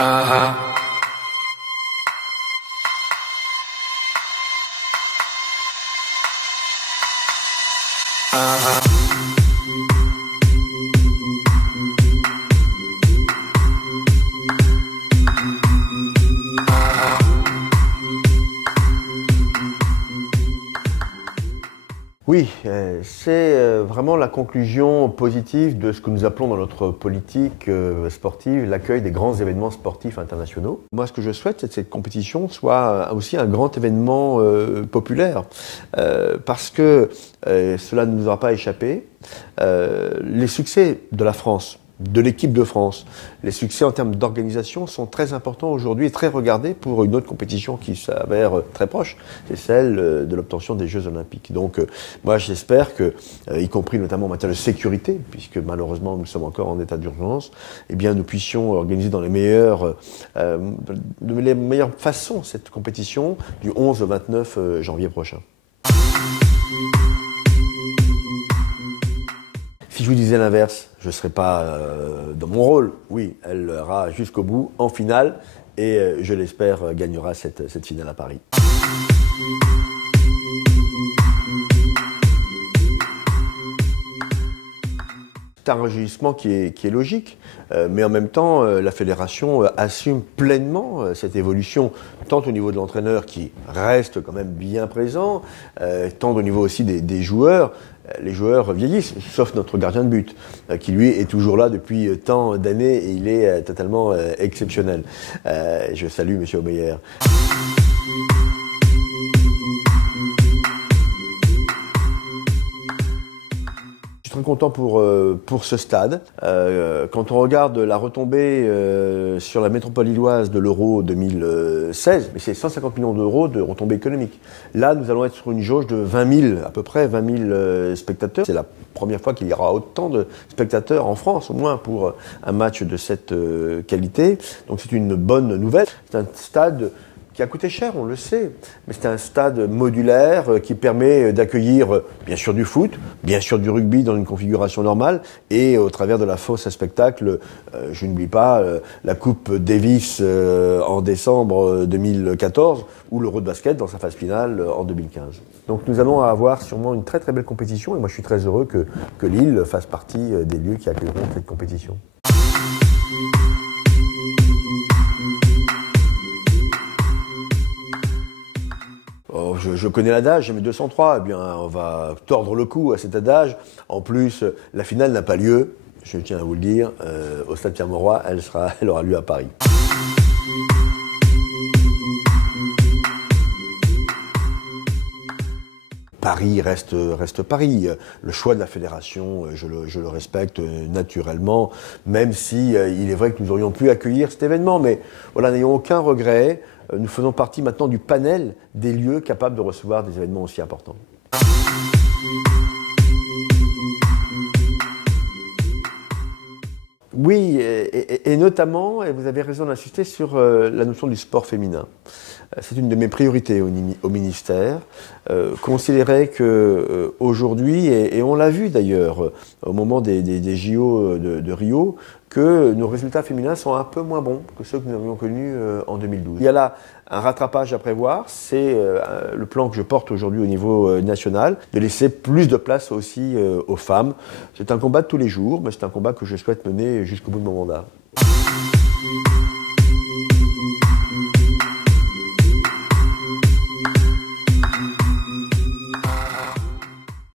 Uh-huh. Oui, c'est vraiment la conclusion positive de ce que nous appelons dans notre politique sportive l'accueil des grands événements sportifs internationaux. Moi, ce que je souhaite, c'est que cette compétition soit aussi un grand événement populaire, parce que cela ne nous aura pas échappé. Les succès de la France, de l'équipe de France, les succès en termes d'organisation sont très importants aujourd'hui et très regardés pour une autre compétition qui s'avère très proche, c'est celle de l'obtention des Jeux Olympiques. Donc moi j'espère que, y compris notamment en matière de sécurité, puisque malheureusement nous sommes encore en état d'urgence, eh bien nous puissions organiser dans les meilleures façons cette compétition du 11 au 29 janvier prochain. Si je vous disais l'inverse, je ne serais pas dans mon rôle. Oui, elle ira jusqu'au bout, en finale, et je l'espère gagnera cette finale à Paris. C'est un réjouissement qui est logique, mais en même temps, la fédération assume pleinement cette évolution, tant au niveau de l'entraîneur qui reste quand même bien présent, tant au niveau aussi des joueurs. Les joueurs vieillissent, sauf notre gardien de but, qui lui est toujours là depuis tant d'années et il est totalement exceptionnel. Je salue M. Omeyer. Je suis très content pour ce stade. Quand on regarde la retombée sur la métropole lilloise de l'Euro 2016, mais c'est 150 millions d'euros de retombées économiques. Là, nous allons être sur une jauge de 20 000, à peu près 20 000 spectateurs. C'est la première fois qu'il y aura autant de spectateurs en France, au moins pour un match de cette qualité. Donc c'est une bonne nouvelle. C'est un stade qui a coûté cher, on le sait, mais c'est un stade modulaire qui permet d'accueillir bien sûr du foot, bien sûr du rugby dans une configuration normale, et au travers de la fosse à spectacle, je n'oublie pas la Coupe Davis en décembre 2014, ou l'Euro de basket dans sa phase finale en 2015. Donc nous allons avoir sûrement une très très belle compétition, et moi je suis très heureux que Lille fasse partie des lieux qui accueilleront cette compétition. Oh, je connais l'adage, mais 203, eh bien, on va tordre le cou à cet adage. En plus, la finale n'a pas lieu, je tiens à vous le dire, au Stade Pierre-Mauroy, elle aura lieu à Paris. Paris reste Paris. Le choix de la fédération, je le respecte naturellement, même si il est vrai que nous aurions pu accueillir cet événement. Mais voilà, n'ayons aucun regret. Nous faisons partie maintenant du panel des lieux capables de recevoir des événements aussi importants. Oui, et notamment, et vous avez raison d'insister sur la notion du sport féminin. C'est une de mes priorités au ministère. Considérer qu'aujourd'hui, et on l'a vu d'ailleurs au moment des JO de Rio, que nos résultats féminins sont un peu moins bons que ceux que nous avions connus en 2012. Il y a là un rattrapage à prévoir, c'est le plan que je porte aujourd'hui au niveau national, de laisser plus de place aussi aux femmes. C'est un combat de tous les jours, mais c'est un combat que je souhaite mener jusqu'au bout de mon mandat.